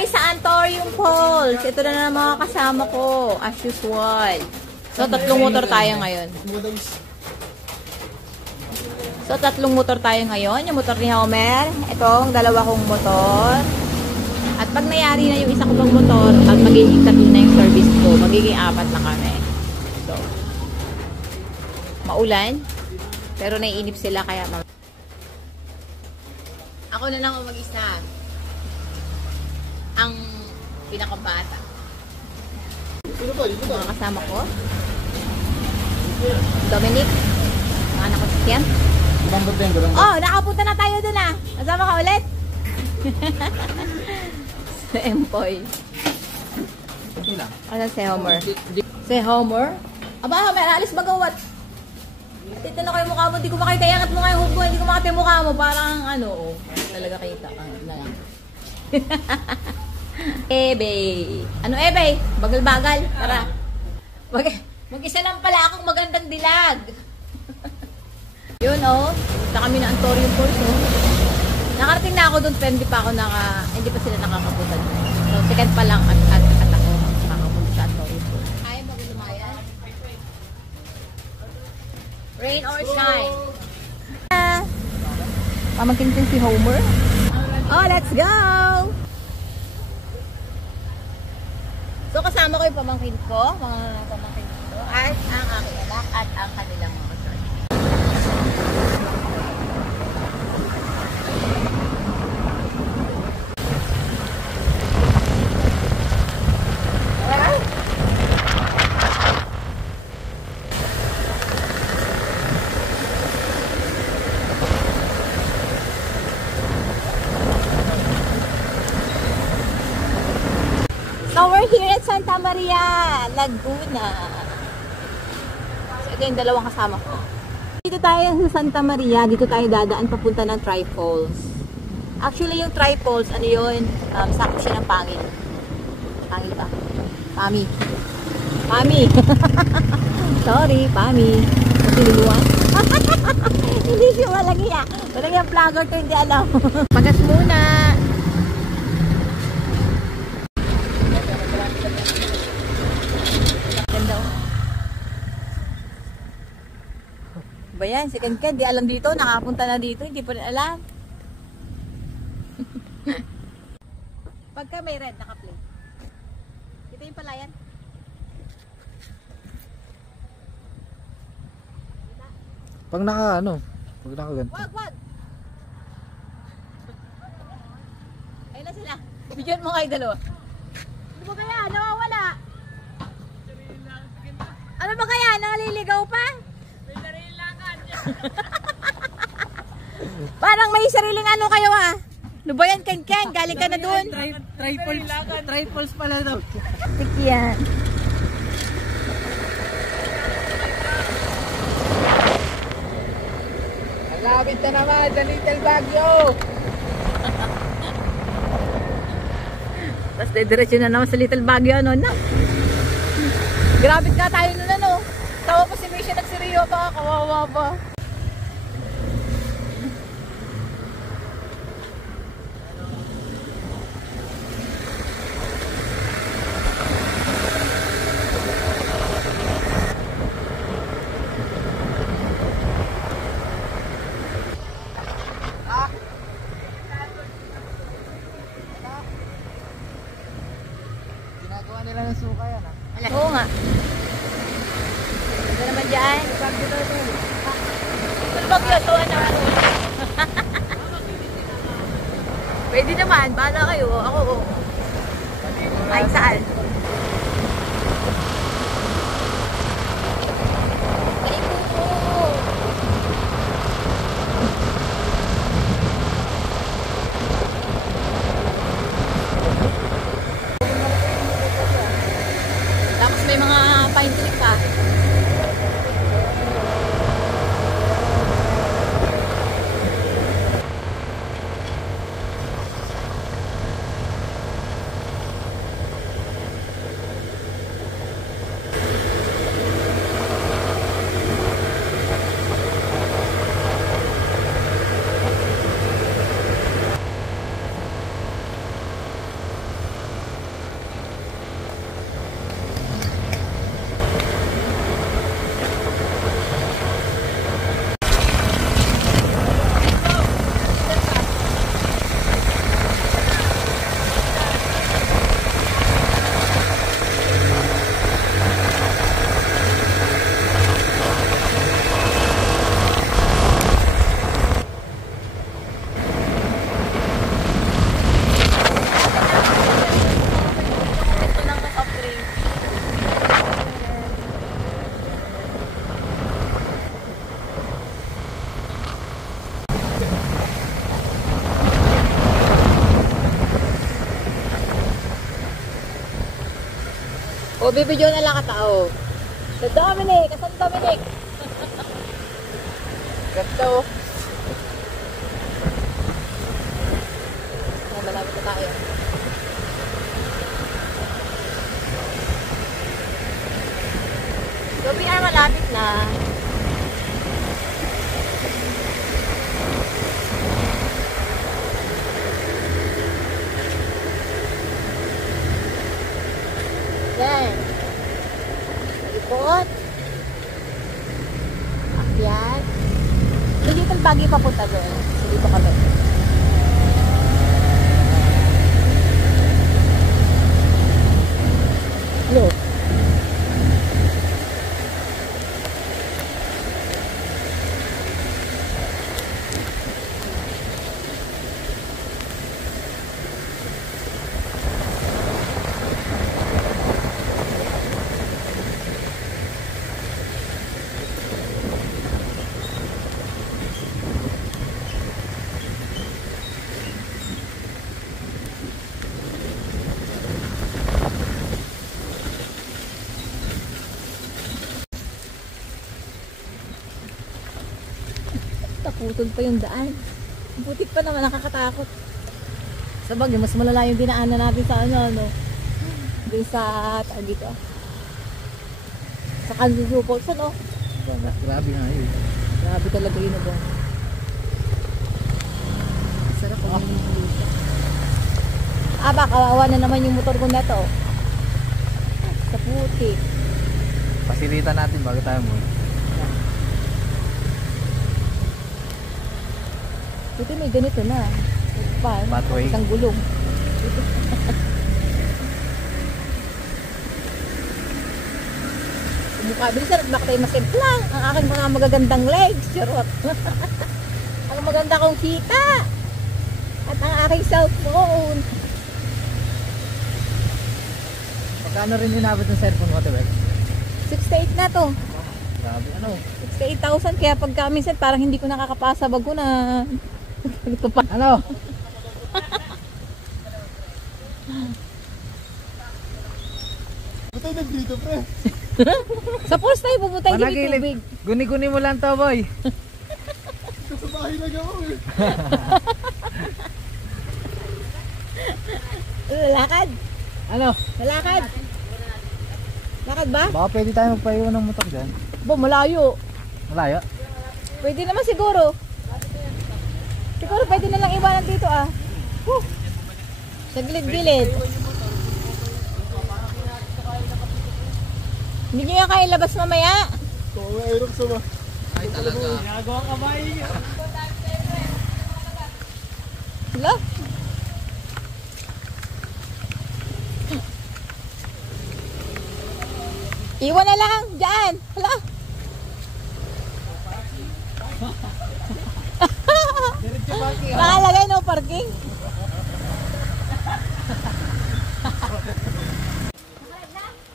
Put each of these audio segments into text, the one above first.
tayo sa Antorium Falls. Ito na naman mga kasama ko, as usual. So, tatlong motor tayo ngayon. Yung motor ni Homer. Itong dalawa kong motor. At pag nayari na yung isa ko pang motor, at magiging tatlo na yung service ko, magiging 4 na kami. So, maulan. Pero naiinip sila kaya ako na lang ang mag-isa. Ang pinakabata. Mga kasama ko. Dominic. Mga anak ko si Kian. Oh, nakapunta na tayo dun ah. Kasama ka ulit? Si Empoy. Ano si Homer? Si Homer? Aba, Homer, alis bagawat. Tito na kayo mukha mo, hindi ko makita yung angat mo nga yung hubbo, hindi ko makita yung mukha mo, parang ano, oh, talaga kita. Na lang. Ebe. Ano ebe? Bagal-bagal. Tara. Mag-isa lang pala akong magandang dilag. Yun oh, punta kami na Antorium Falls oh. Nakarating na ako doon, pero hindi pa sila nakakapunta doon. So, second pa lang at ako makakapunta sa Antorium Falls. Ay, mag-lumayan. Rain or shine. Pamangkin si Homer. Oh, let's go! So, kasama ko yung pamangkin ko, mga pamangkin ko, at ang aking anak, at ang kanilang mga son. So, we're here at Santa Maria, Laguna. So, ito yung dalawang kasama ko. Dito tayo sa Santa Maria, dito tayo dadaan papunta ng Tri-Falls. Actually, yung Tri-Falls, ano yun? Sakto siya ng Pangil. Pangil ba? Pami. Pami. Sorry, Pami. Sinuluan. Hindi siya malagya. Malagya vlogger ko, hindi alam. Pagas muna. Ba yan? Si Ken, di alam dito. Nakapunta na dito. Hindi pa rin alam. Pagka may red, naka-play. Ito yung palayan. Pag nakaganto. Wag! Ayun na sila. Bigyan mo kayo dalawa. Ano ba kaya? Nawawala. Ano ba kaya? Naliligaw pa? Parang may sariling ano kayo ha. Ano ba yan, Ken? Galing ka na dun. Tri-Falls pala daw. Tikyan. Malapit na naman sa Little Baguio. Tapos dediretso na naman sa Little Baguio ano na. Grabe ka tayo nun ano. Tawa pa si Misha at si Rio pa. Kawawa pa. Ginagawa nila ng suka yan ah. Oo nga. Ito naman dyan. Bagyo to ano. Pwede naman. Bahala kayo. Ako. Ay, saan? Tapos may mga pine tree pa. O, bibidyo na lang katao. Sa Dominic! Asan Dominic? Ganda oh. Ayan, malapit na tayo. So, we are malapit na. Yan. Ikot. Akyat. Hindi itong bagay papunta doon. So, dito kami. Hello. Putol pa yung daan. Butik pa naman, nakakatakot. Sa bagay, mas malala yung dinaanan natin sa ano. Doon sa, dito. Sa Kansusu Falls, ano? Grabe nga yun. Grabe talaga yun, ano. Sarap ang dito. Kawawa na naman yung motor ko na to. Sa putik. Pasilitan natin bago tayo mo. Dito may ganito na. Pathway. Isang gulong. Mukha bilisan at baka tayo masimplang. Ang aking mga magagandang legs. Charot. Ang maganda kong kita. At ang aking cellphone. Magkano rin inabot ng cellphone mo, Tebet? 68 na to. Grabe, ano? 68,000. Kaya pagka minsan parang hindi ko nakakapasa bago na. Ito pa. Ano? Butay nagdito, pre. Sa pools tayo pupunta, hindi may Managilid. tubig. Guni-guni mo lang to, boy. Sa bahay lang ako eh. Lalakad. Ano? Lalakad. Lakad ba? Baka pwede tayo magpaiwan ng motor dyan. Bo, malayo. Malayo? Pwede naman siguro. Siguro pwede na lang iwanan dito ah. Sa gilid-gilid. Hindi nyo kaya ilabas mamaya. Kung may aerox ba? Ay, talaga. Nagawa ka ba yun? Hala. Iwan na lang. Diyan. Hala. Nakalagay no parking.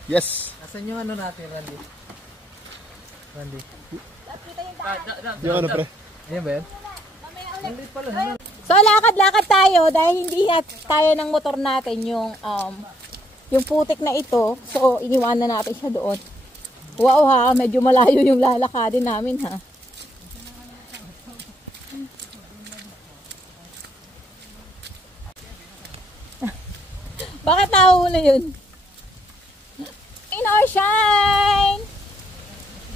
Yes. Asan yung ano natin, Randy? Randy. Yung ano, pre? Ayan ba yan? Randy pala. So lakad-lakad tayo dahil hindi na kaya ng motor natin yung putik na ito. So iniwanan natin siya doon. Wow ha, medyo malayo yung lalakadin namin ha. Bakit nahuli yun? In our shine!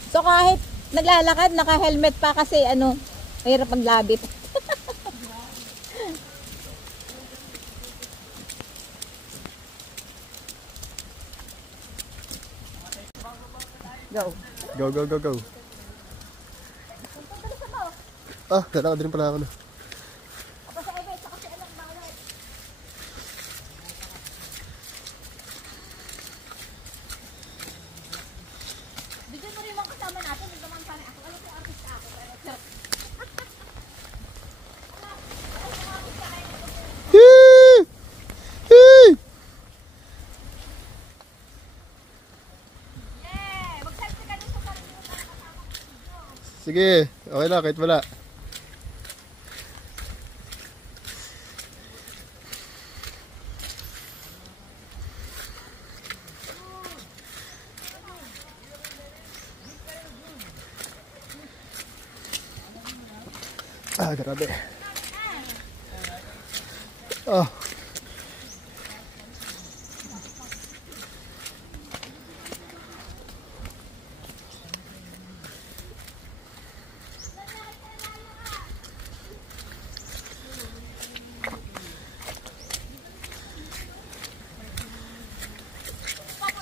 So kahit naglalakad, naka-helmet pa kasi mahirap maglabit. Go. Go, go, go, go. Ah, lalakad rin pala ako na. Bigyan mo rin mga kasama natin, hindi naman pala ako. Alam ko artista ako. Hee! Hee! Sige, okay na, kahit wala. Ah, grabe. Ah.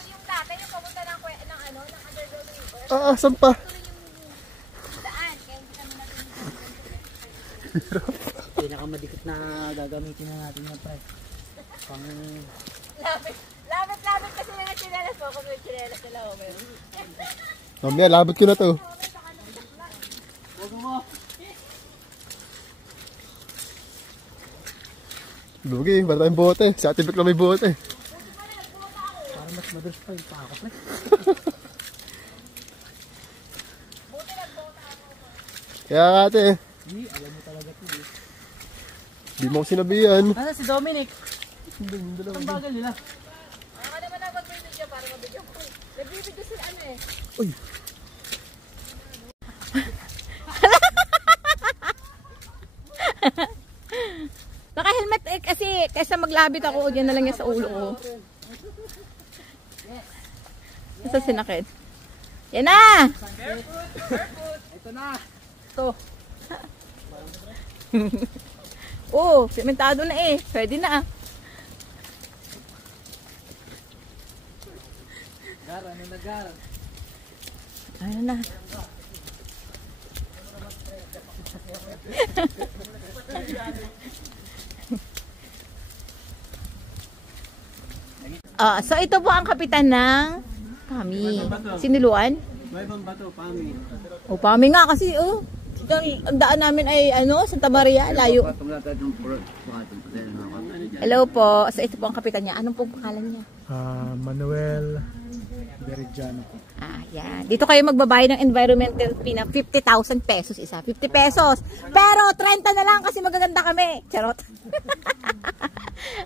Yung dati, yung papunta ng underground river. Saan pa? Daan, kaya hindi kami Pinakamadikit na gagamitin na natin yan, pre. Pang... Lapit kasi mga chinelas po. Kung may chinelas nila ako meron. Mamaya, labot ko na to. Huwag mo! Lugi, wala tayong bote. Sa Atibik lang may bote. Parang mas madalas pa yung pako, pre. Kaya ate, Hindi, alam mo talaga ito eh. di mo ko sinabihan. Nasa si Dominic? Ang bagal nila. Ako naman na mag-video para mabigyan ko. Nagbibidyo sila Uy. Naka-helmet kasi kaysa maglabit ako, diyan na lang yan sa ulo ko. Nasa sinakit. Yan na! Ito na! Ito! Oo, sementado na eh. Pwede na. Gar, ano na Gar? Ano na? So ito po ang kapitan ng Pami. Siniluan? May bang bato, Pami? O Pami nga kasi ang daan namin ay Santa Maria, layo. Hello po. So ito po ang kapitan niya. Anong pong pangalan niya? Manuel Berejano. Yan. Dito kayo magbabayad ng environmental fee na 50,000 pesos isa. 50 pesos. Pero 30 na lang kasi magaganda kami. Charot.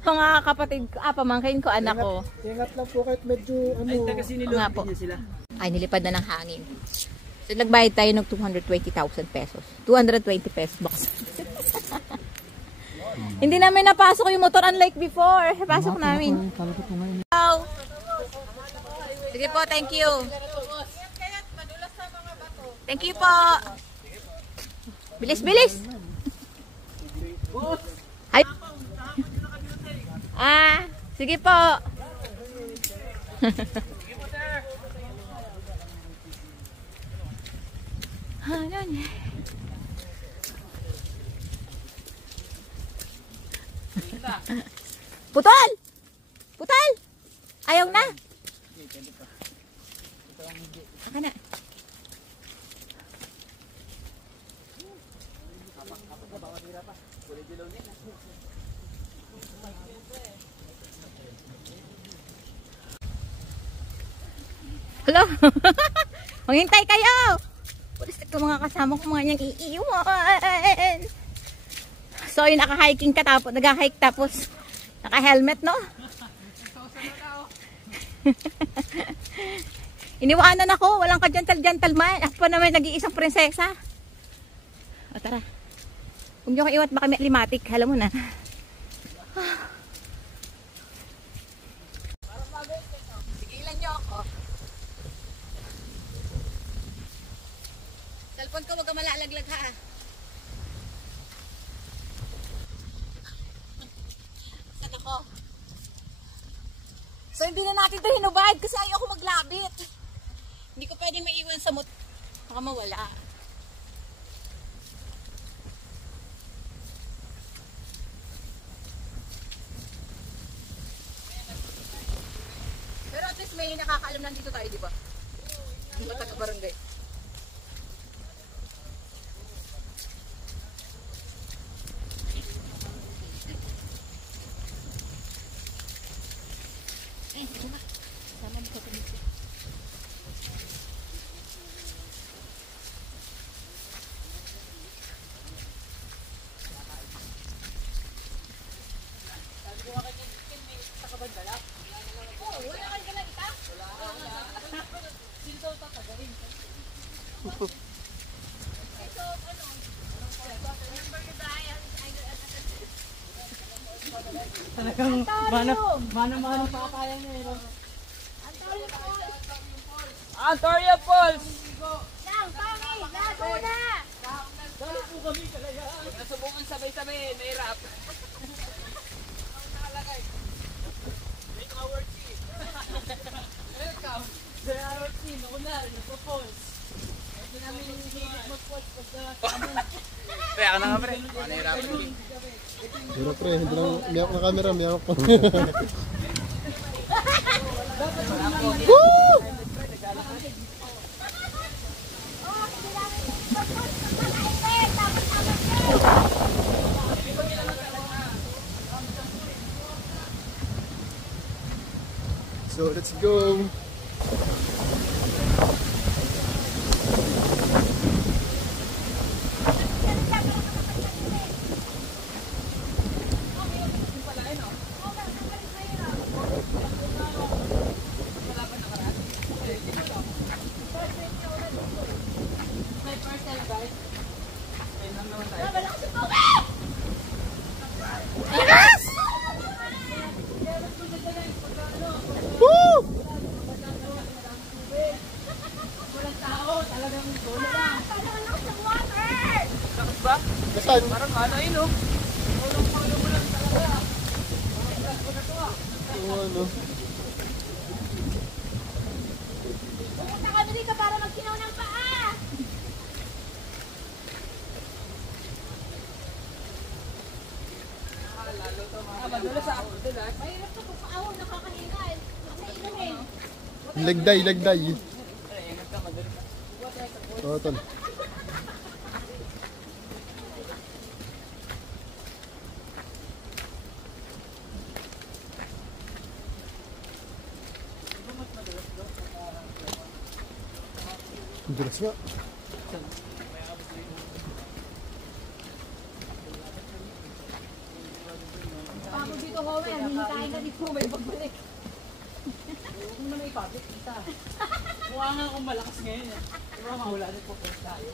Mga kapatid ko, pamangkin ko, anak ko. Ingat lang po kahit medyo ano. Ay, kasi nilipad niya sila. Ay, nilipad na ng hangin. So, nagbayad tayo ng 220,000 pesos. 220 pesos box. Hindi namin napasok yung motor unlike before. Pasok namin. Hello. Sige po, thank you. Thank you po. Bilis, bilis. Ay. Sige po. Putol! Putol! Ayaw na. Aka na. Hello? Maghintay kayo! Pulis ito mga kasama ko mga niyang iiwan. So yung naka-hiking ka tapos, nag-hike tapos naka-helmet, no? Iniwanan ako, walang ka-gentle-gentleman. Ako pa naman nag-iisang prinsesa. O tara. Kung nyo kaiwat baka may limatic, alam mo na. Sigilan nyo ako. Cellphone ko, wag ka malalaglag ha. Saan ako? So hindi na natin ito hinubad kasi ayoko maglabit. Hindi ko pwede maiwan sa motor. Baka mawala. Pero at least may nakakaalam nandito tayo, di ba? Hindi ba taga-barangay? Talagang mana pa kaya niya eh. No? Antoria Falls! Yang, Pangi, Laguna! Dali po kami talaga. Nasubukan sabay-sabay, nahirap. Nakalagay. Make our team. Welcome. There are our team. Una, nagpo-falls. Hindi namin hihigit mag-falls pagka kaya ka na nga pre. Nahirapan kami. Pero pre, hindi lang miyawak na camera, miyawak pa. Woo! So let's go. Woo! Lakas ba? Nasaan? Parang ano yun oh. Ano? Pumunta ka dito para magkinaw ng paa! Madulas sa ako. Madulas. Mahirap ka kung paahon, nakakahingal. Naiinumin. Legday, legday. Ay, ingat ka, madulas. Oo, tol. Ang dulas nga. Pagod dito, Homer. Hinikain ka dito, may pagbalik. Huwag mo na may ipapit, kita. Mukha nga akong malakas ngayon eh. Diba mahula na po first tayo.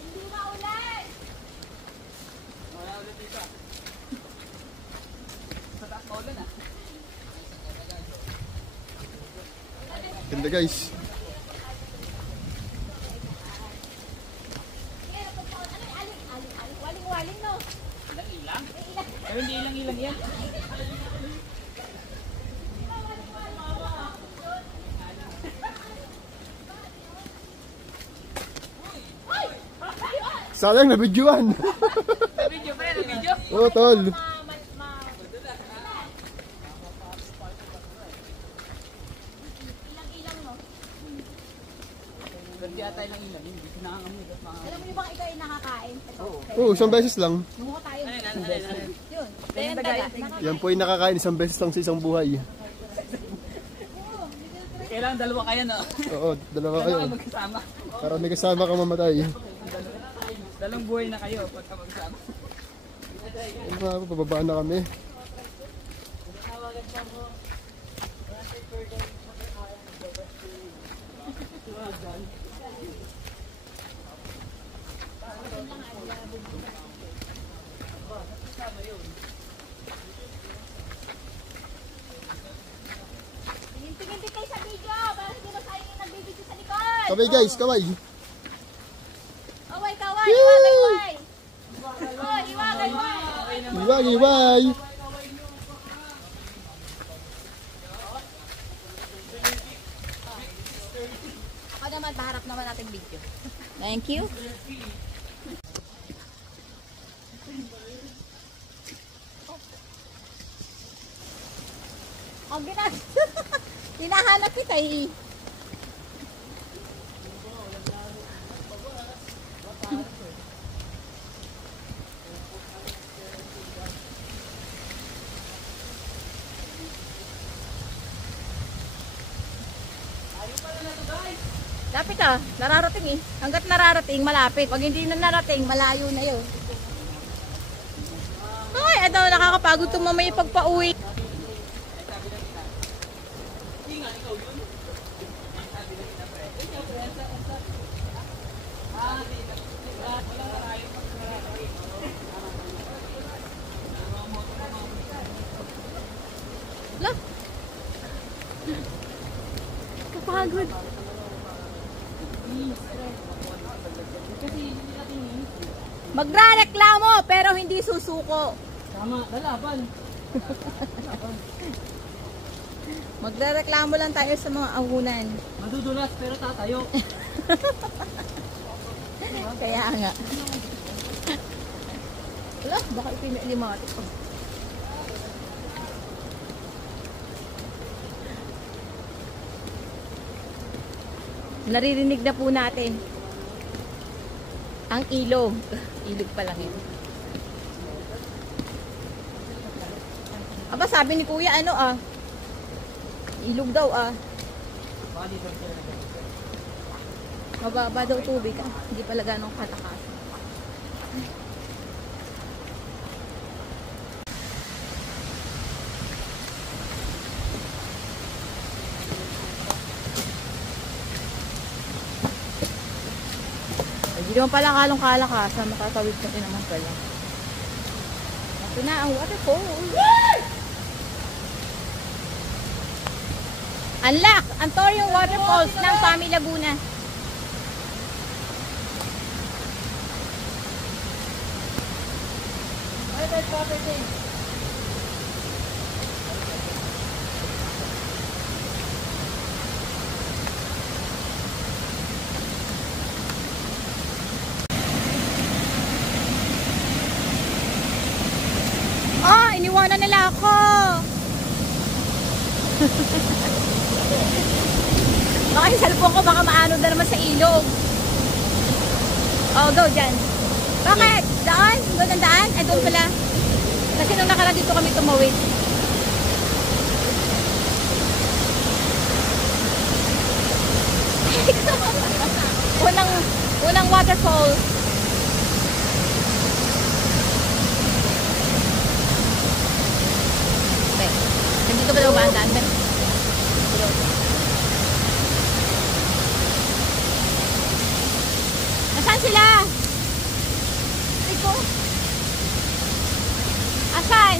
Hindi maulan! Mawala ulit dito. Sa taas maulan ah. Ganda guys. Waling-waling, no? Ilang-ilang? Pero hindi ilang-ilang yan. Sayang, nabidyoan. Sa video pre, sa video. Oo, tol. Ilang-ilang, no? Ganti ata ilang-ilang. Hindi ko nakangamoy. Alam mo yung bang ikaw ay nakakain? Oo, isang beses lang. Lumuha tayo. Ano? Yun. Tingin Taga. tagay. Yan po yung nakakain isang beses lang sa isang buhay. Kailangan dalawa kayo no? Oo, dalawa Dalawa kayo. kayo magkasama. Para may kasama kang mamatay. Dalawang buhay na kayo pagka magkasama. Ano nga po, pababaan na kami. Tingin-tingin kayo sa video para hindi na tayo yung nagbibidyo sa likod. Kaway guys, kaway. Kaway, kaway. Iwagay, iwagay. Iwagay, Iwag, iwag. Ako naman, paharap naman natin video. Thank you. Ang hinahanap kita eh. Lapit ah, nararating eh. Hanggat nararating, malapit. Pag hindi na narating, malayo na yun. Ay, ito, nakakapagod itong mamaya pagpa-uwi. Lah. Kapagod. Magre-reklamo pero hindi susuko. Tama, lalaban. Magre-reklamo lang tayo sa mga ahunan. Madudulas pero tatayo. Kaya nga. Wala, baka ipinalimatik ko. Naririnig na po natin ang ilog. Ilog pa lang yun. Aba, sabi ni Kuya, ano ilog daw mababa daw tubig hindi pala ganong katakas. Hindi naman pala kalong-kalakasan, makatawid ka rin naman pala. Ito na ang waterfall. Unlock! Antorium Waterfalls ng Pami, Laguna. Private property. Iniwanan nila ako. Baka yung cellphone ko baka maano na naman sa ilog. Oh, go dyan. Bakit? Daan? Doon ang daan? Ay, doon pala. Kasi nung nakaraan dito kami tumawid. unang waterfall. Okay. Nandito ba daw ba ang daan? Nasaan sila? Iko? Asan?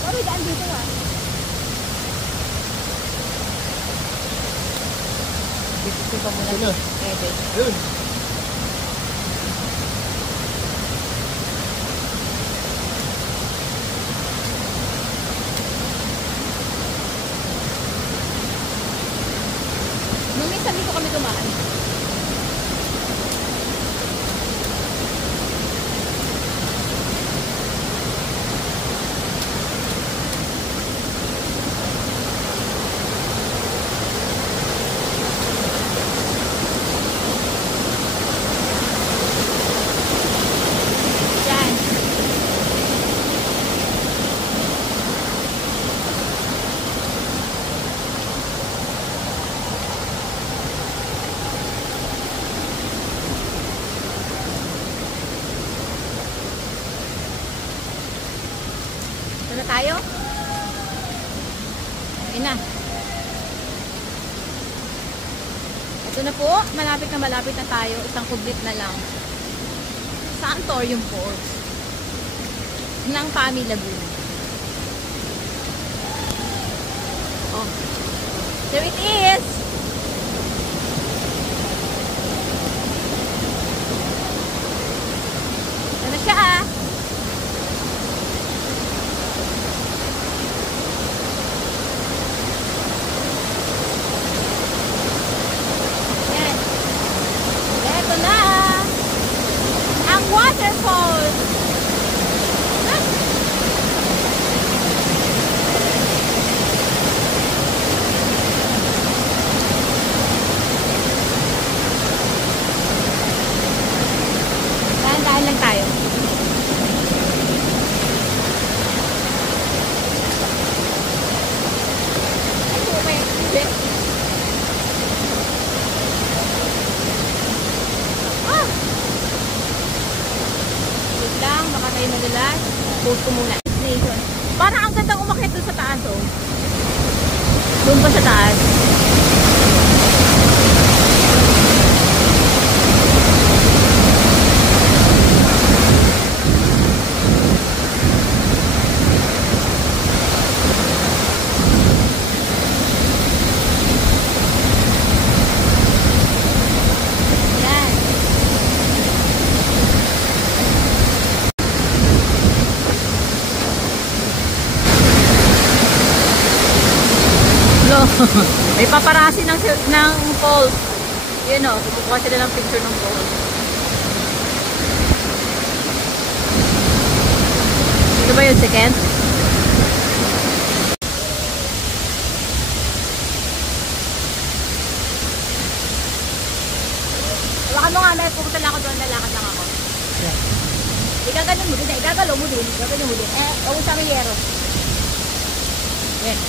Oh, may daan dito ah. Dito pa muna. Yun. Nung minsan dito kami dumaan. Yan. Ito na tayo. Ayun na. Ito na po. Malapit na tayo. Isang kudlit na lang. Sa Antorium Falls ng Pami, Laguna. Oh. There it is. Ito na siya ah. Yan. Ito na ang waterfall. Ah. Dahan-dahan lang tayo. Ay, okay. Ah! Wait lang, baka tayo madulas. Post ko muna. Destination. Parang ang gandang umakyat doon sa taas, oh. Doon pa sa taas. May paparazzi ng falls. Yun o, kukuha sila ng picture ng falls. Ito ba yun, second? Hawakan mo nga, may pupunta lang ako doon, lalakad lang ako. Igaganon mo din, igagalaw mo din, igagalaw mo din. Huwag sa yero. Yan.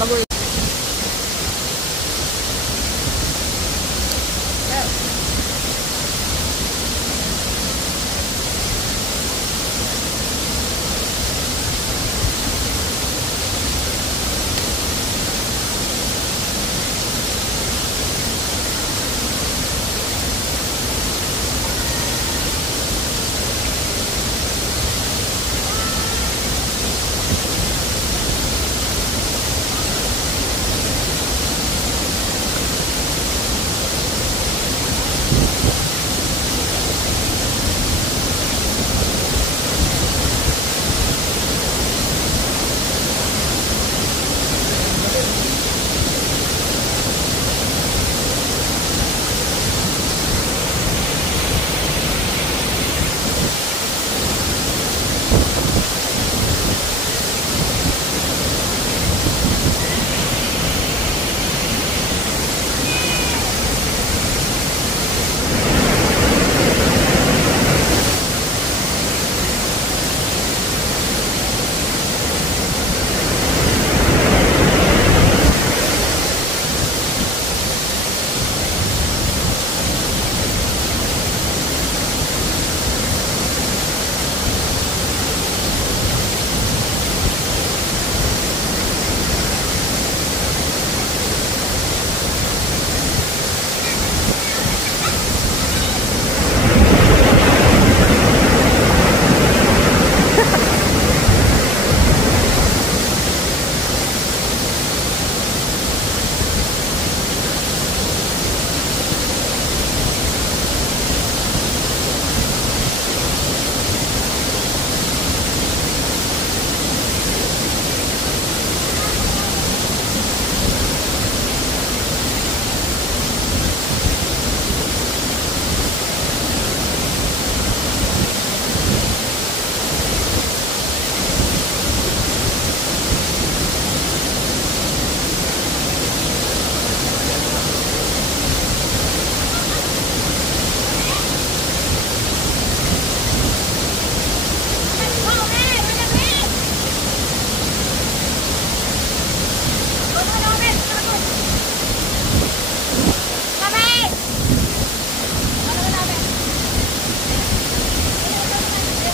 Bago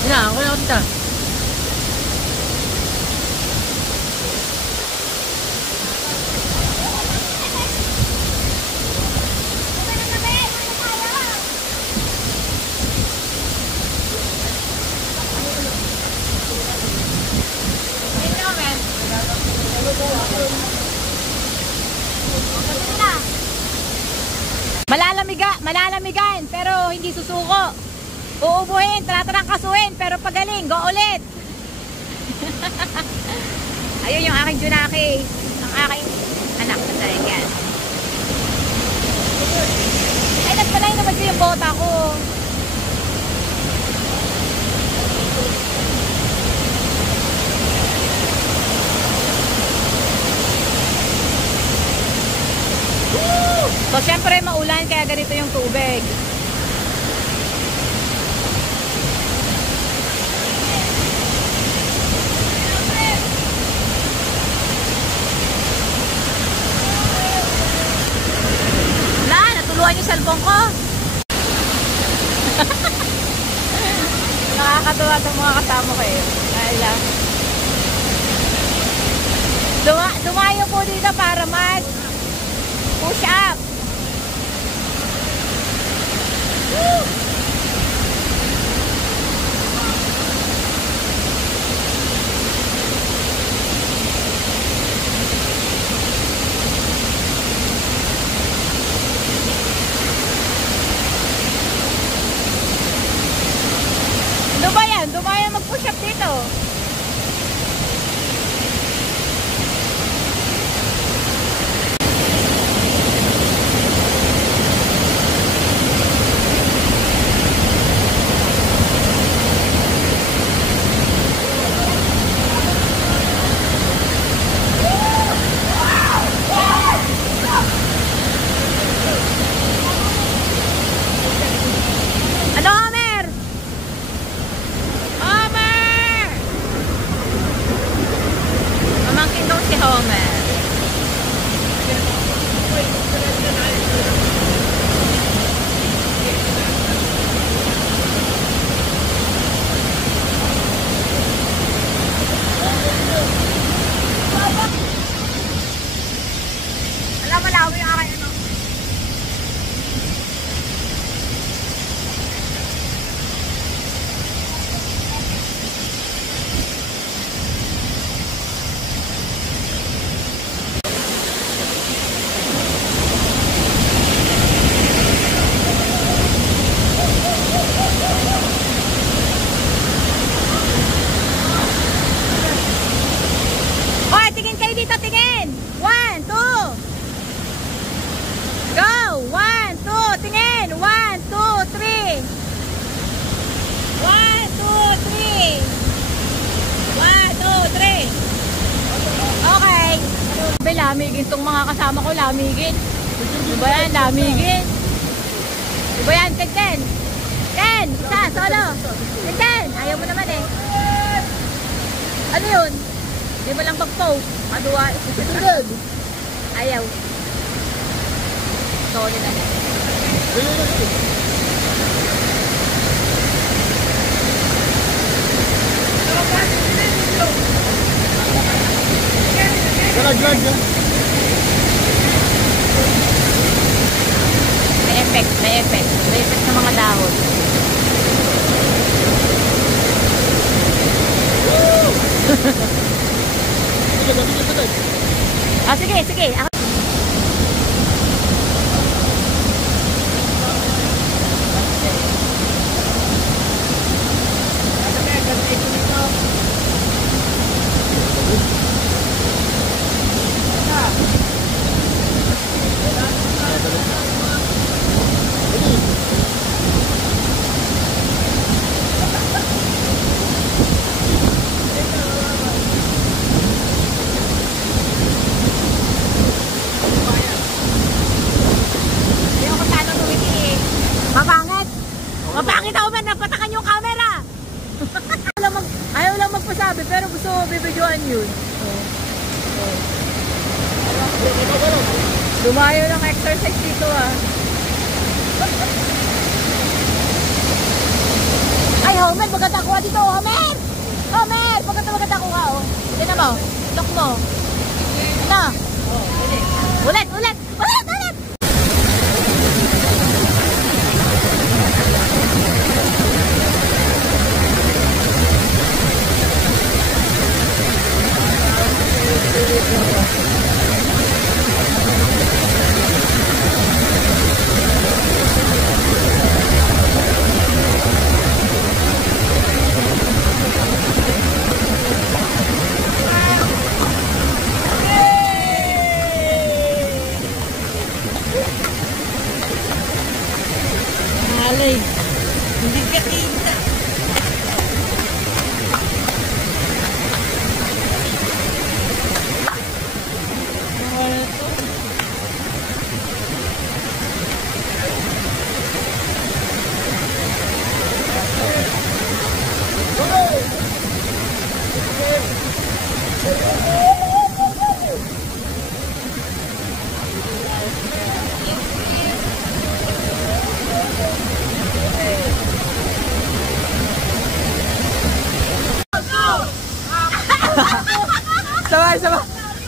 Na, wala ko dito. Malalamigan, pero hindi susuko. Uubuhin, kasuhin, pero pagaling, go ulit. Ayun yung aking Junaki, ang aking anak na talaga yan. Ay, nagpalay naman ko yung bota ko. So, syempre maulan, kaya ganito yung tubig. Natuluan yung cellphone ko. Nakakatuwa itong mga kasama ko eh. Dahil lang. Dumayo po dito para mag push up. Woo! Dumayan mag-push up dito. lamigin tong mga kasama ko, lamigin. Ano ba yan? Lamigin. Ano ba yan? Ten. Ten! Isa, solo. Ten! Ayaw mo naman eh. Ano yun? Di ba lang pag-post? Maduwa. Susunod. Ayaw. Sorry na lang. Lag yan. May effect. May effect. May effect ng mga dahon. Sige. Sige. Mapangit ako man, napatakan yung camera. Ayaw lang magpasabi, pero gusto ko bibidyoan yun. Dumayo ng exercise dito ah. Ay, Homer, maganda kuha dito, Homer! Homer, maganda kuha, oh. Hindi mo, lock mo. Ano? Ulit! Hindi ka kita.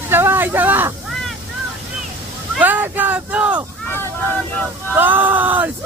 Sabay! Welcome to Falls!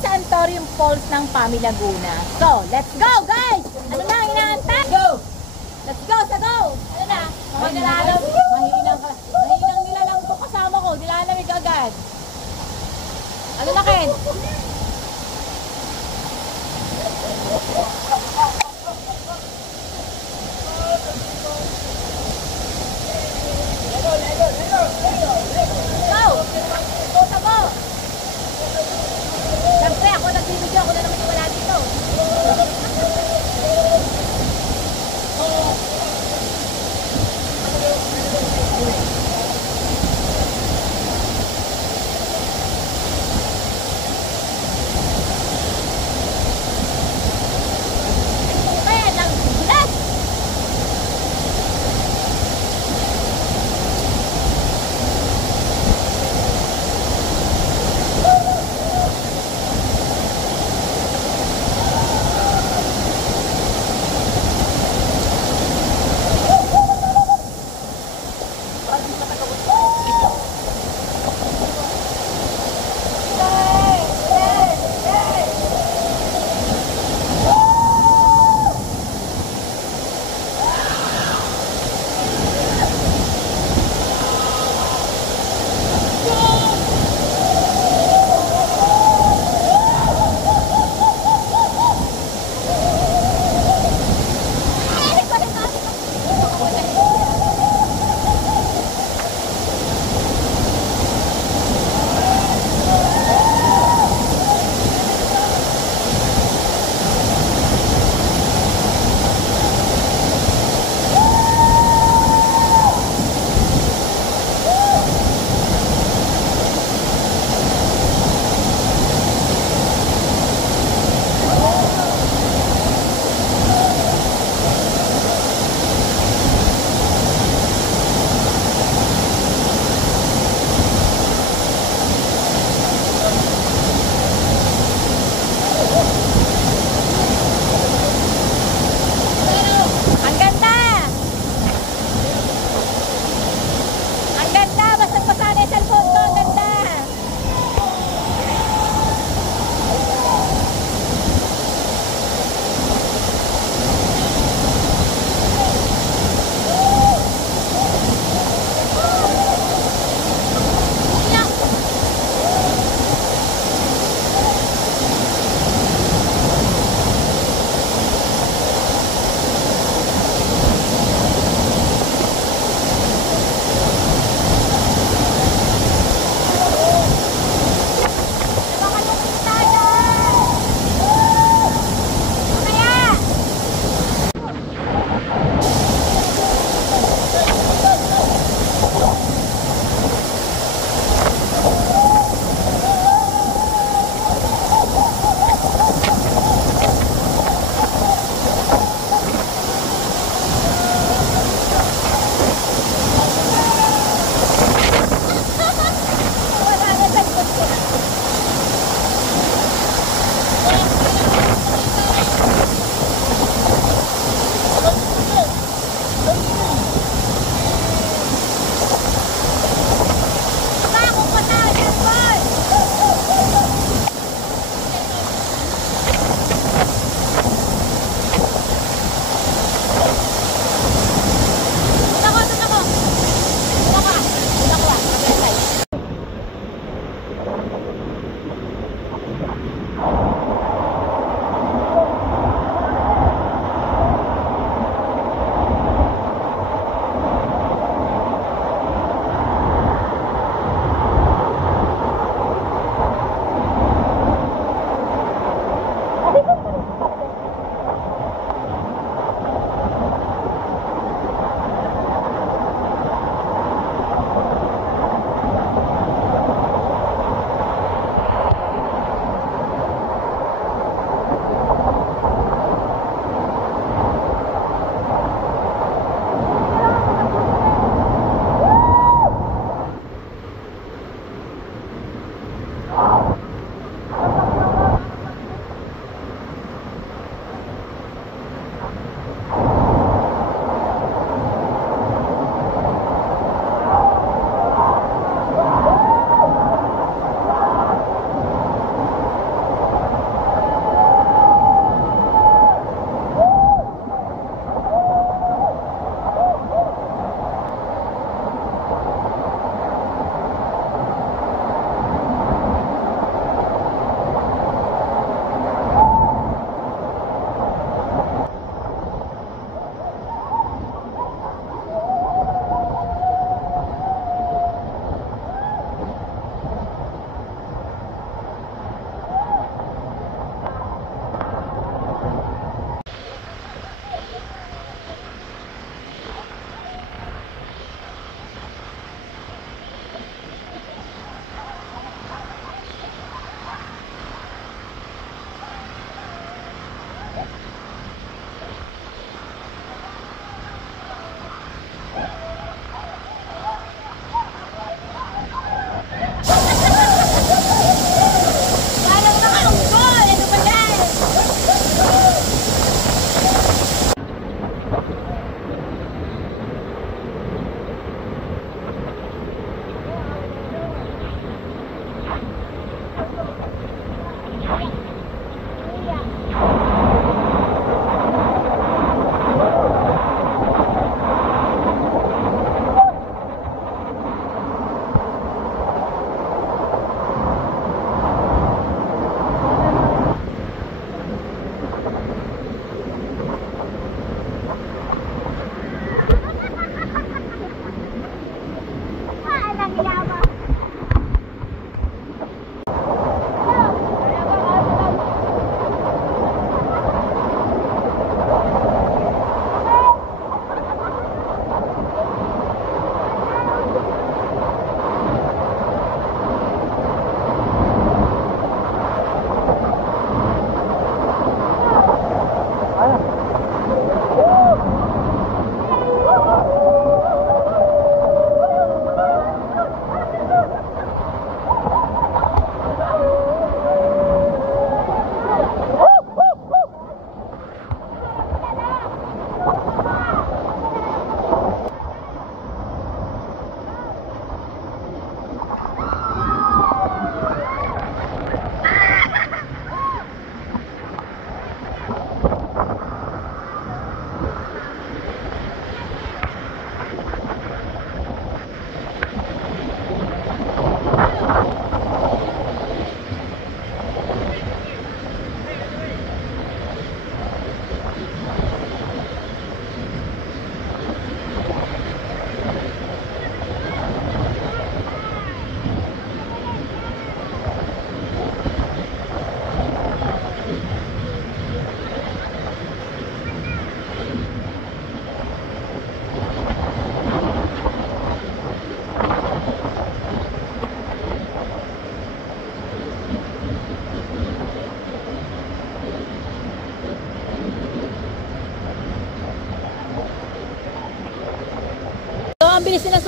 sa Antorium Falls ng Pami Laguna. So, let's go guys! Ano na, inaantay? Go! Let's go, sa go! Ano na? Mga nilalam, mahinang nilalang to kasama ko, nilalamig agad. Ano na, Ken? Go! Go, sa go! Siyempre, ako nagbibidyo, ako na naman yung wala dito.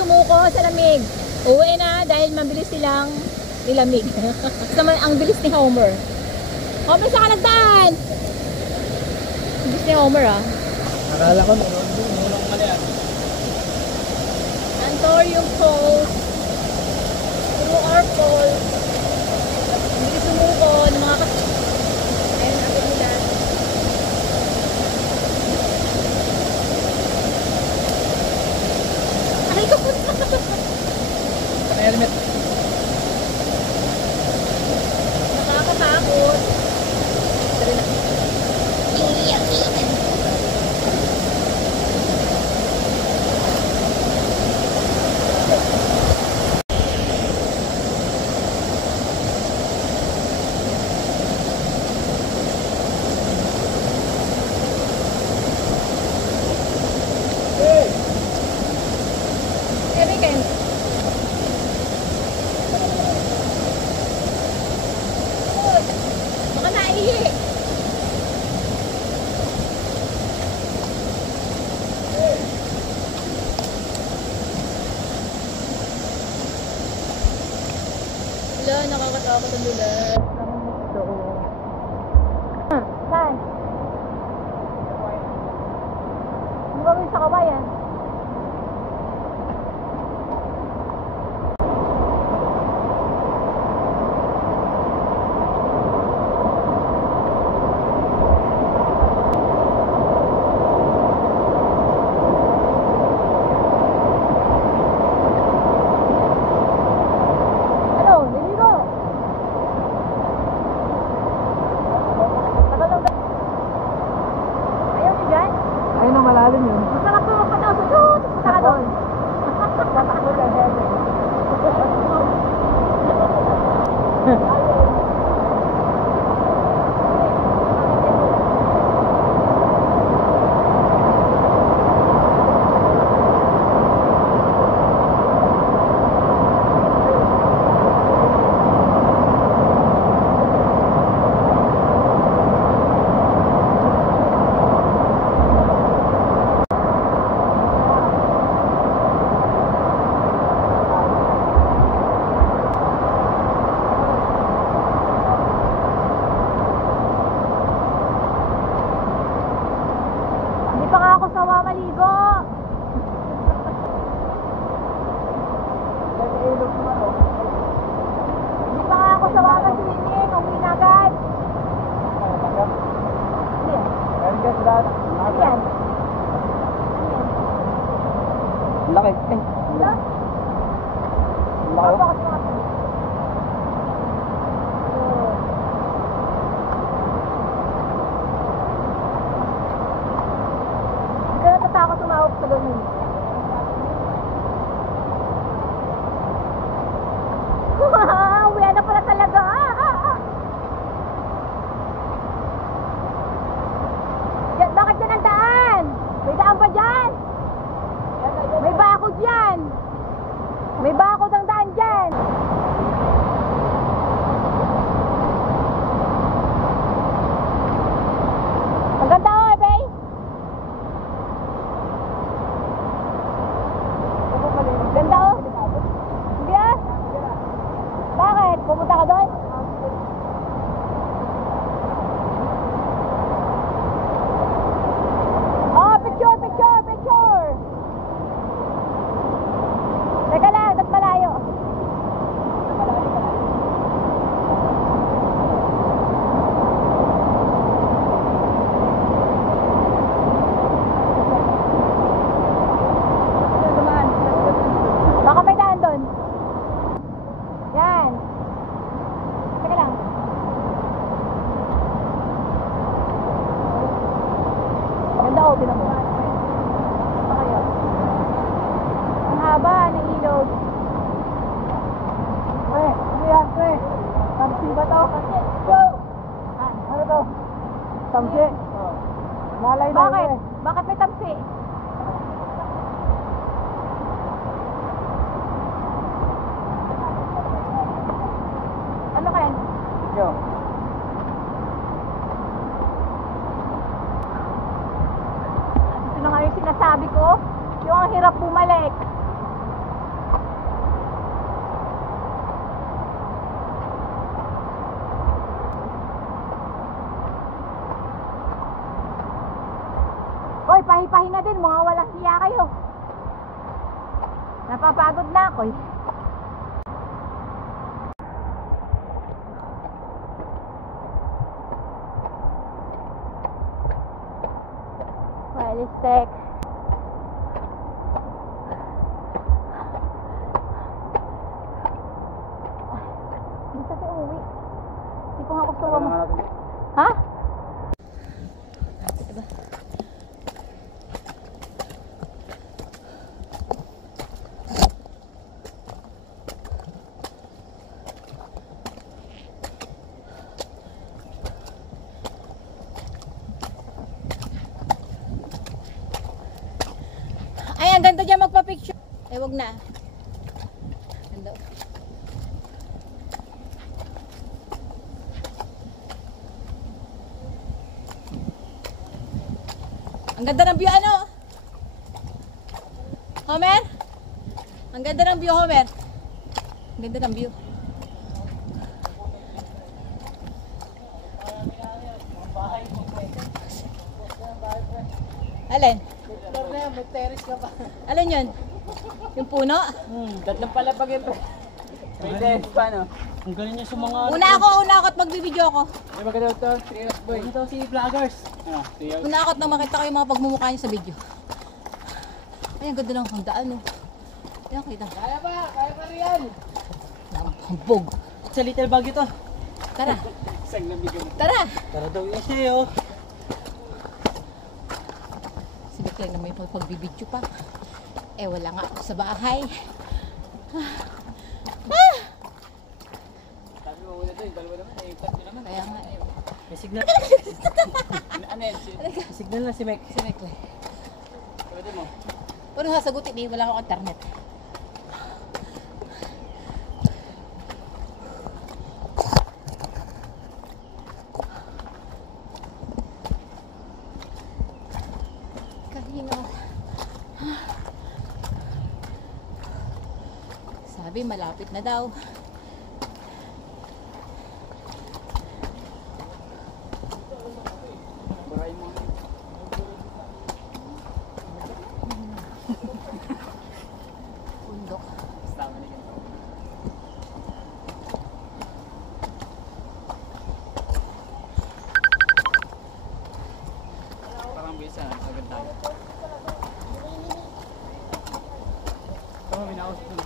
sumuko sa lamig. Uwi na dahil mabilis silang nilamig. Naman ang bilis ni Homer. Homer, saan ka nagdaan? Bilis ni Homer ah. Akala ko nung mali ah. Antorium Falls. Through our falls. Bilis sumuko ng mga ayun ang nila. Ay, kapunta. Helmet. Nakakatakot. Tara na. Weekend. Baka naihi. Wala, nakakatakot ang dulas. Ito. Saan? Ano gawin sa kawayan? Ayun ang malalim yun. Masarap ko magpataw sa doon. Punta ka doon. Patakbo lang yan. Hindi pa nga ako sawa maligo. Hindi pa nga ako sawa mag-swimming. Uwi na agad. Ano yan? Meron ka sila. Ano yan? Laki. Wala? Laki. Ako kasi mga Hindi ka natatakot tumawag sa ganun. Uwi na pala talaga. Bakit yan ang daan? May daan ba dyan? May bakod yan. May bakod ang daan dyan. Ang ganda oh, Ebay. Ganda oh. Hindi ah. Bakit? Pupunta ka doon? Oh, picture, picture, picture. Teka lang, ba't malayo? Baka may daan doon. Yan. Teka lang. Ganda oh, binabuhan. Ito kayo. Ang haba ng ilog. Ano yan, pre? Tamsi ba to? Go! Ano to? Tamsi? Malay na Bakit? eh. Bakit may tamsi? Ano ka yan? Yo. Ito na nga yung sinasabi ko. Yung ang hirap bumalik. Hoy, pahi-pahi na din, mga walang hiya kayo. Napapagod na ako eh. Realistic. Gusto ko umuwi. Hindi ko nga gusto mo. Ha? Diba? Ay, ang ganda dyan magpa-picture. Eh, wag na. Ganda. Ang ganda ng view, ano? Homer? Ang ganda ng view, Homer. Ang ganda ng view. Alin? May terrace ka pa. Alin yun? Yung puno? Tatlong palapag yun. May terrace pa, no? Ang galing niya sa mga... Una ako at magbibideo ako. May maganda ito, 3 years boy. Ito si vloggers. Ah, 3 years. Una ako at nang makita ko yung mga pagmumukha niyo sa video. Ay, ang ganda ng handaan, no? Ayan, kita. Kaya pa rin yan. Hambog. Sa little bag ito. Tara, Isang nabigyan mo. tara. Tara daw yun siya, oh. Si Biklang na may pagbibideo pa. Eh, wala nga ako sa bahay. Sabi mo muna ito, yung dalawa naman, yung tatlo naman. Kaya nga, eh. May signal. Ano yan? May signal na si Mike. Si Biklang. Pwede mo. Pero sasagutin eh, wala akong internet. Kahinga. Sabi, malapit na daw. Buray mo. Bundok. Tama na ganito. Parang bisa, agad tayo. Tama, binaos dun.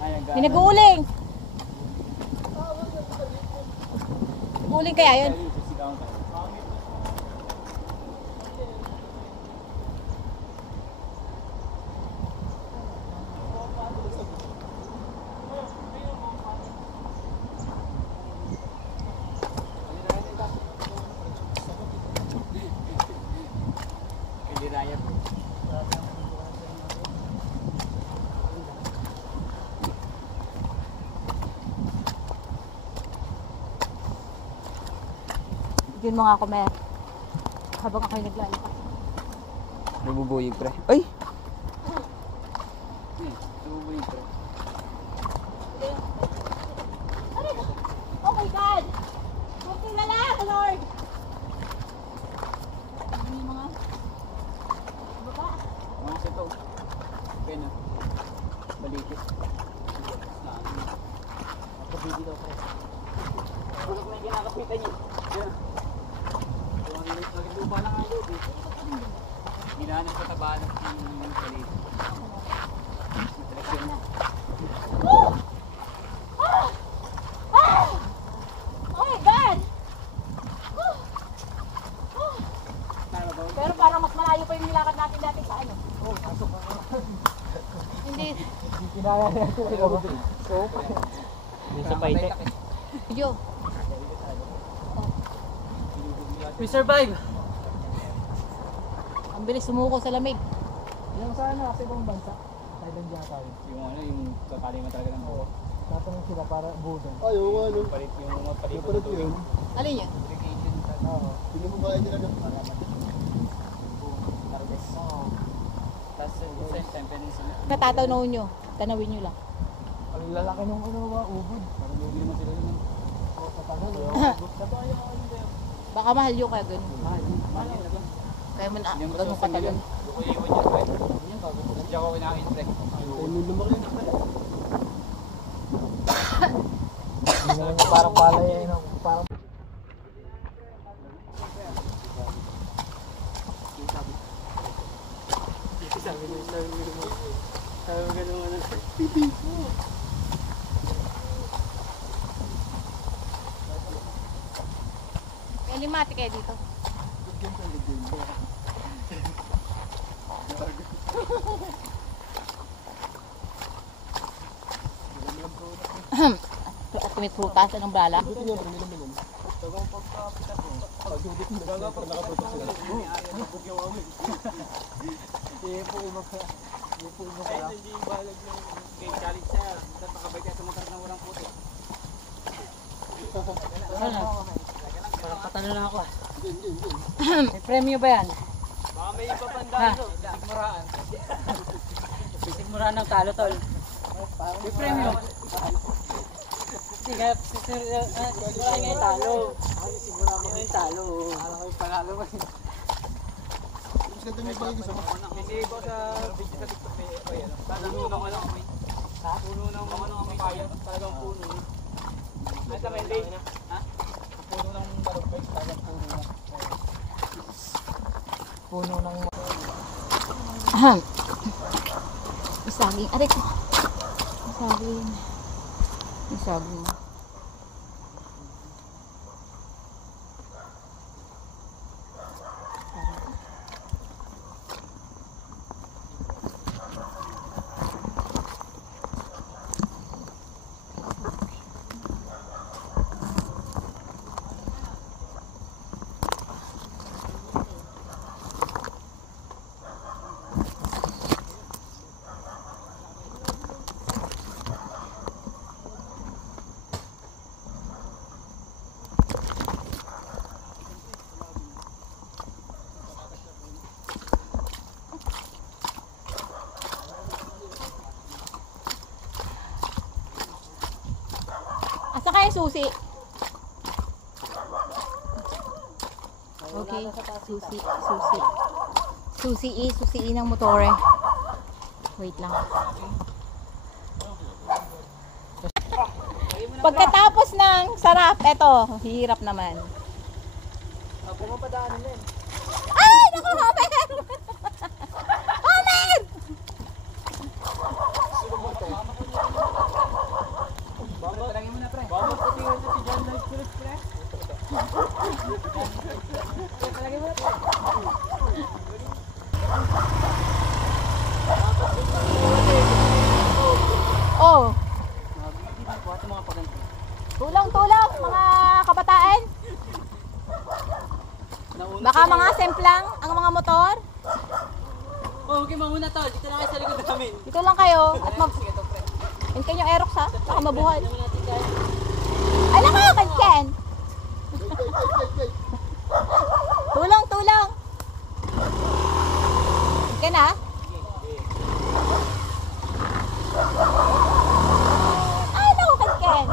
Ay, ang gana. Pinag-uuling! Uuling kaya yun? Sisigawan tayo. Raya po. Yun mo nga ako, Mer. Habang ako'y naglalakad. Nabubuyog pre. Ay! Nabubuyog pre. Oh my God! Kunti na lang, Lord! Ano yung mga... Baba? Mga sito. Okay na. Balikit. Kapabili daw pre. Tulog na yung kinakapitan niyo. Yan. Naglupa na nga yun. Ginanong katabaan ng palit. Seleksyon na. Oh my God! Pero parang mas malayo pa yung nilakad natin dati sa ano. Hindi. Hindi sa paite. Yo. We survive! Ang bilis sumuko sa lamig. Yung sana kasi ibang bansa. Thailand yata yun. Yung ano, yung kapali mo talaga ng buo. Tatanong sila para budol. Ay, oo nga, no. Palit yung mga palit Yung palit yun. Alin yan? irrigation Oo. Hindi mo kaya nila ng harvest. Tapos same time, pwede sa Natatanaw nyo. Tanawin nyo lang. Ang lalaki nung ano ba, ubod. parang lugi naman sila yun. Sa tagal, Sa bayan ako yun. Baka mahal yung kaya ganun. Mahal. Kaya mo na, ganun katagal. Iiwan niya, pre. Hindi ako kinain, pre. Ay, lumaki yun. Parang palay ay parang sabi mo ganun May limati kayo dito. At may prutas, anong bala? Buti nga, pero nilaman yun. Pag-udit mo, nakaprotok sila. hindi yung balag ng challenge siya. Dapat makabay ka sa motor na walang puti. Parang patalo na ako. May premyo ba yan? Baka may ipapandaan no? Sigmuraan. Sigmuraan ng talo, tol. May premyo. Sige, sigmuraan nga yung talo. Sigmuraan nga yung talo. Alam ko yung panalo mo. Mas ganda niyo ba yung gusto mo? Kasi ko sa video sa TikTok may puno ng ano kami. Puno ng ano kami kaya. Talagang puno. Ay, tama hindi. Ha? Puno ng balugbay. Talagang puno na. Puno ng Isaging, aray ko. Isaging. Isaging. Asa kaya susi? Okay, susi. Susi ng motor eh. Wait lang. Pagkatapos ng sarap, eto, hirap naman. pumapadaanan din. Ay, naku, Homer! Homer! Talangin mo na, pre. Baka magpatingan na si John Life Cruz, pre. Talangin mo na, pre. Oh, Buhat ang mga paganto. tulong, mga kabataan. Baka mga semplang ang mga motor. Oh, okay, mauna tol. Dito na kayo sa likod namin. Dito lang kayo at Sige to, pre. hintayin yung Aerox ha, baka mabuhay. Naman natin kaya. Ay, naku, Ken! Tulong! Ken ha? Ay, naku, Ken!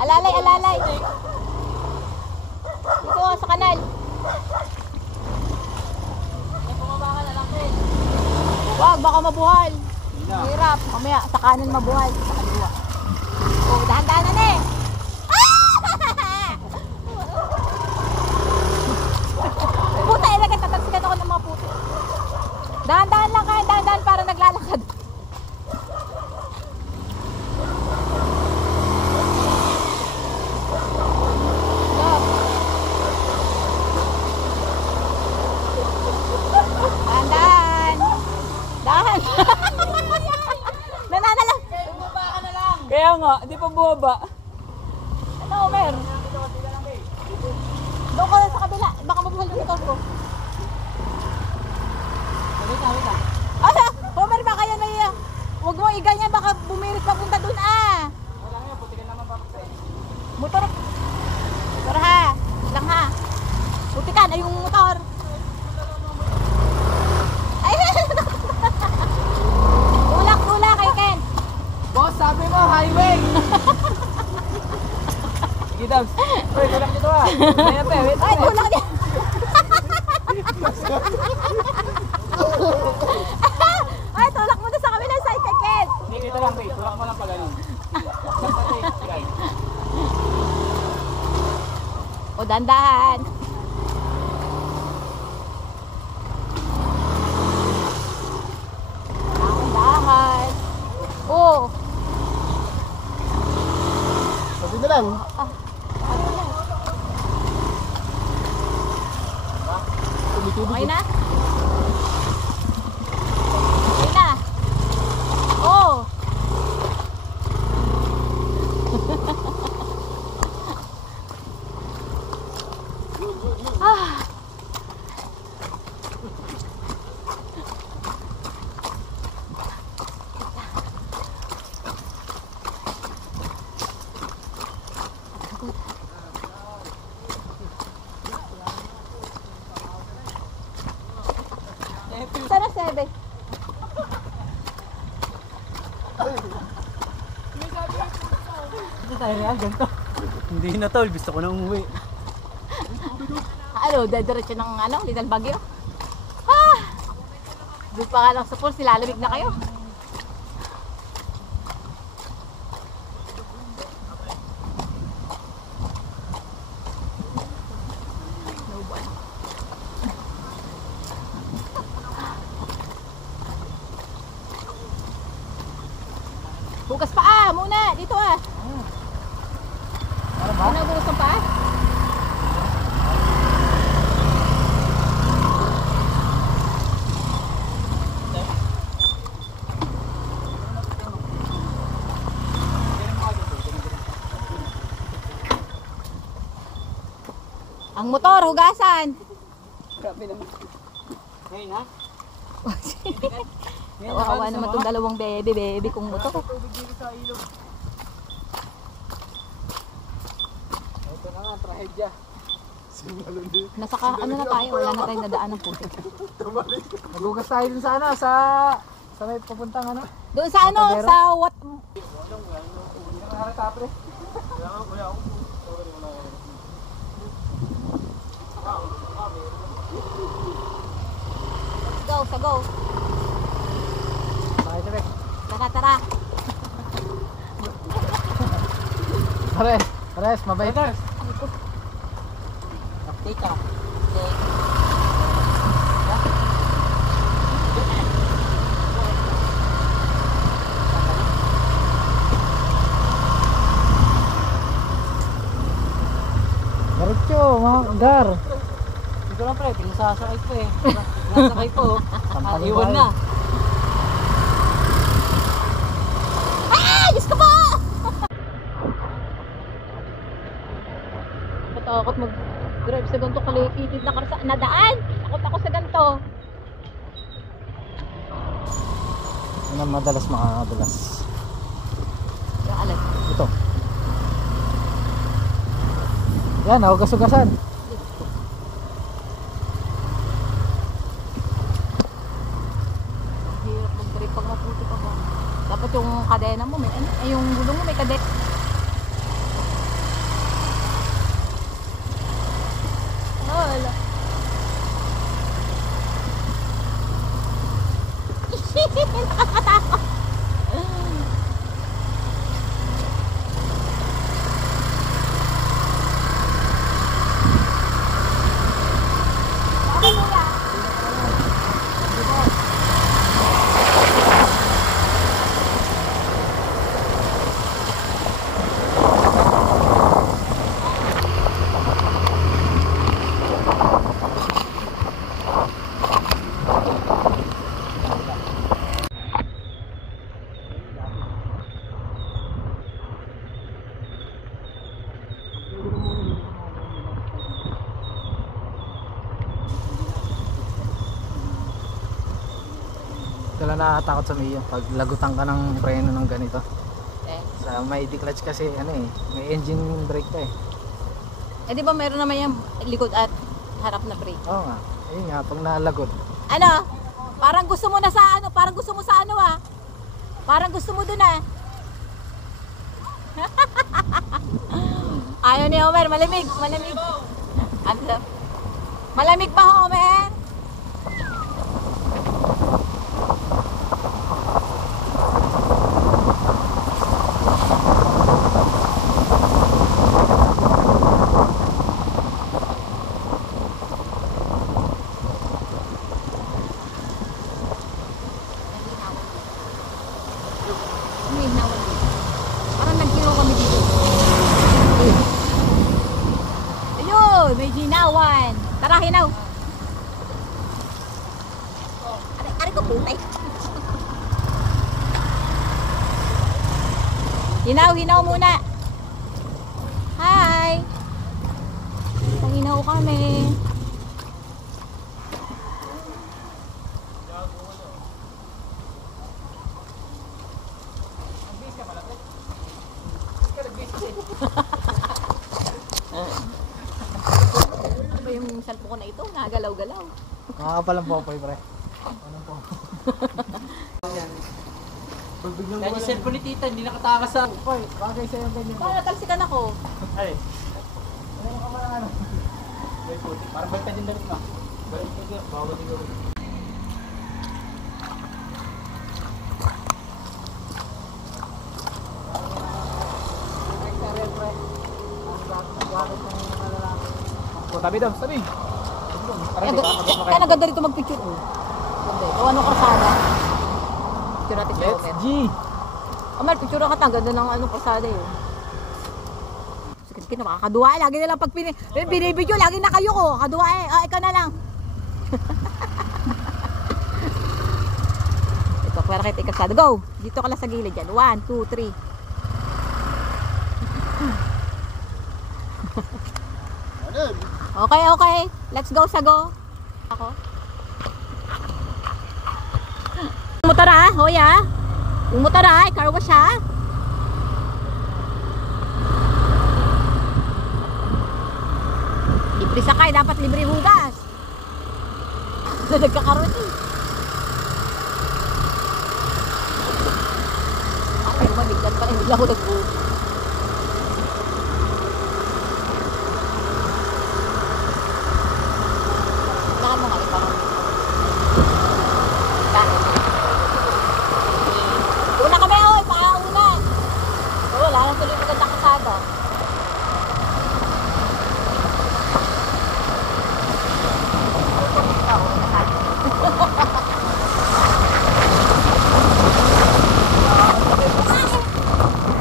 Alalay! Dito sa kanal. Bumaba ka na lang, pre. Wag, baka mabuhal. Hirap. Mamaya, sa kanan mabuhal. Sa kaliwa. Oh, dahan-dahanan eh. Puta, ilagay. Tatansikan ako ng mga puto. Dahan-dahan lang kayo. Dahan-dahan para naglalakad. Stop. Dahan-dahan. Dahan. Nananalang. Bumaba ka na lang. Kaya nga, di pa bumaba. Ano, Homer? Doon ko sa kabila. Baka mabuhal yung motor ko. Wait lang. Ah, Homer, baka yan may... Huwag mo iganyan, baka bumirit papunta doon ah. Wala nga, puti ka naman bakit, pre. Motor. Motor ha. Lang ha. Puti ka na yung motor. Ay, tulak kay Ken. Boss, sabi mo, highway. Sige Dams. Uy, tulak nito ah. Wait, wait. Ay, tulak niya. Ay, tulak mo na sa kami ng side Ken. Hindi, dito lang, wait. Tulak mo lang pa ganun. O, dandahan. Dahan. Oh. Sabi na lang. Ano na? Tumitubig. Okay na? Okay na. Oh. Ah. Sana 7. Ito tayo real, ganito. Hindi na tol, gusto ko na umuwi. Ano, dediretso ng ano, Little Baguio. Ah! Doon pa nga lang sa pool, silalamig na kayo. Bukas paa muna, dito ah. Ano ba? Ano bukas ang paa? Ang motor, hugasan. Grabe naman. Ngayon ha? Nawawa naman itong dalawang baby kong motor. Tubig dito sa ilog. Ito na nga, trahedya. Nasa ano na tayo, wala na tayong nadaan ng putik. Magugas tayo dun sa ano, sa may papuntang ano. Doon sa ano, Matadero? sa what? Hindi ka nakarata pre. Go, sa go. Bakit pre? Tara, tara. Pares, mabait. Pares. Update ka. Okay. Diretso, mga gar. Dito lang pre, pinasasakay po eh. Pinasakay po. Iwan na. Ah! Diyos ko po! Matakot mag-drive sa ganito kalikitid na karasaan na daan. Takot ako sa ganito. Ano madalas makakadulas? Yung alam. Ito. Yan, hugas-hugasan. Hirap mag-drive pag maputi ka ba. Dapat yung kadena mo, may ano, yung gulong mo may kadena. Wala. Nakakatakot. Bakit kuya? Ito lang nakakatakot sa Mio. Pag lagutan ka ng preno ng ganito. Eh. Sa may D-clutch kasi ano eh, may engine brake ka eh. Eh di ba meron naman yung likod at harap na brake? Oo nga. Ayun nga, pag nalagot. Ano? Parang gusto mo na sa ano? Parang gusto mo sa ano ah? Parang gusto mo dun ah? Ayaw ni Homer, malamig, malamig. Malamig pa, Homer? Parang nagkino kami dito. Ayun, may ginawan. Tara, hinaw. Ari ko putay. Hinaw muna. Hi. Hinaw kami. Ano ba yung cellphone ko na ito? Nagalaw-galaw. Nakakapalang po, pre. Ano po? Yan yung cellphone ni tita, hindi nakatakas sa... Poy, bagay sa'yo ang ganyan. Paano natalsikan ako? Ay. Ano ka pala ano? May puti. Parang balik ka din dalit mo. Balik ka din. Bawal din gawin. Tabi daw, tabi. Kaya naganda rito magpicture. Ganda. Gawa nung karsada. Picture natin si Homer. G! Homer, picture ka ta. Ganda ng anong karsada yun. Sige, nakakaduwa. Lagi na lang pag binibidyo, lagi na kayo ko. Kaduwa eh. Ikaw na lang. Ito, para kita ikarsada. Go! Dito ka lang sa gilid yan. 1, 2, 3. Okay, okay. Let's go sa go. Ako. Motor ah, hoya. Yung motor ah, car wash ha. Libre sakay, dapat libre hugas. Nagkakaroon eh. Ay, lumabigdan pa rin. Bigla ko nag-boom. Una kami, oy, pauna. Wala nang tuloy magandang kasada.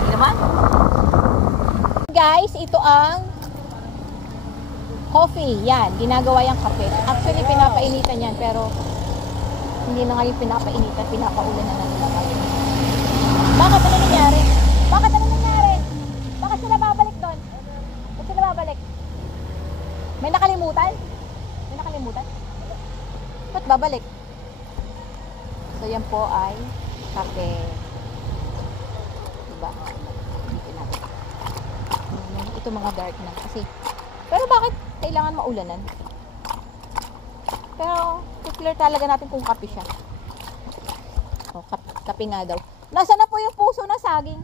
Naman? Guys, ito ang coffee. Yan, ginagawa yung kape. Actually, pinapainitan yan, pero hindi na ngayon pinapainitan, pinapaulan na nila ngayon. Bakit ano nangyari? Bakit ano nangyari? Bakit sila babalik doon? Bakit sila babalik? May nakalimutan? May nakalimutan? Ba't babalik? So yan po ay kape. Diba? Ito mga dark na kasi. Pero bakit kailangan maulanan? Pero clear talaga natin kung kape siya. O, kape nga daw. Nasaan na po yung puso ng saging?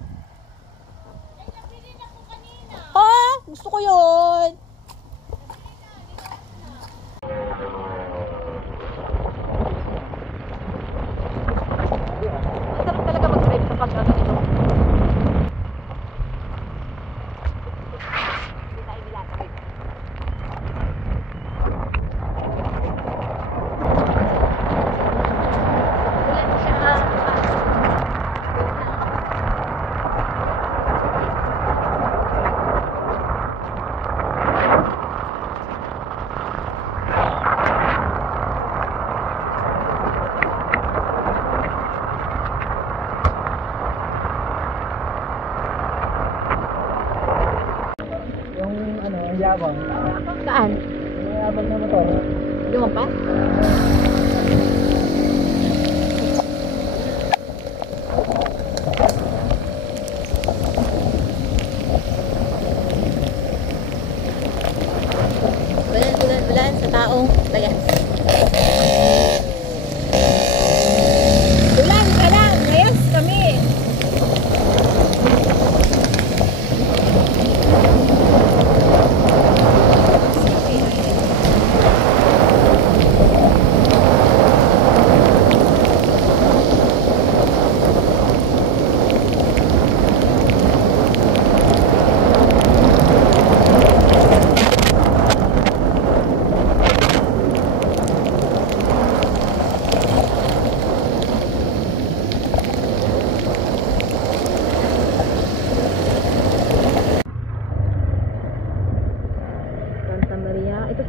Ay, nabili na po kanina. Ha? Gusto ko yun. Masarap talaga mag-drive kapag ano ito. Hindi tayo nilatawid. Yabang. Saan? Yabang na motor. Lumampas? Bulan sa taong bayan. Bulan ka lang, layas kami.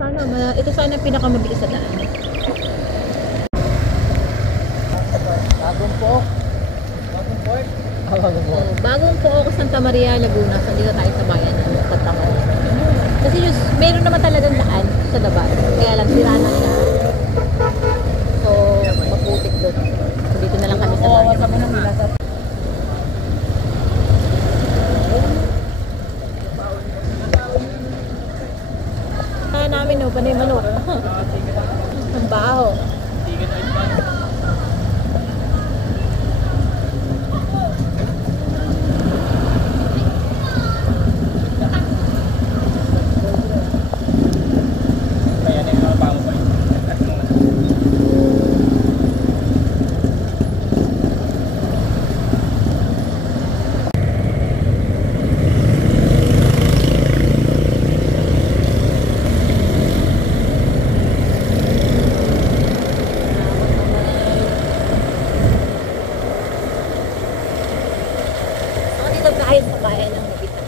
ito sana ang pinakamabilis sa daan. Bagong po. Bagong port. Bagong port. Bagong Pook, Santa Maria, Laguna. So, dito tayo sa bayan ng Santa Maria. Kasi meron naman talagang daan sa labas. Kaya lang, sira na siya. So, maputik doon. So, dito na lang kami sa bayan. Namin, no, panay manok. Ang baho. Dito tayo sa bayan ng Mabitan.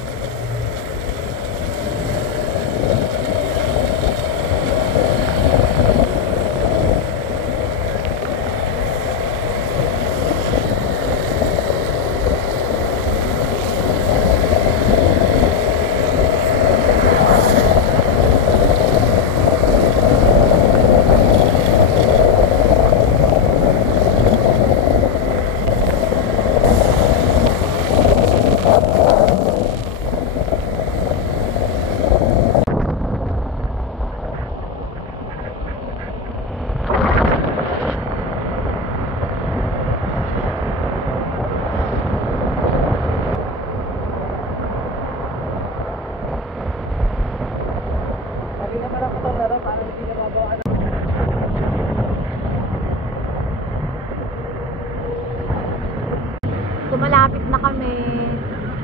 So, malapit na kami.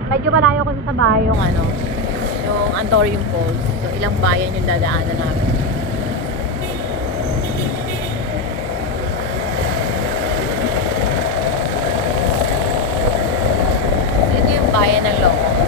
Medyo malayo kasi sa bahay yung yung Antorium Falls. So, ilang bayan yung dadaanan namin. So, ito yung bayan ng Longong.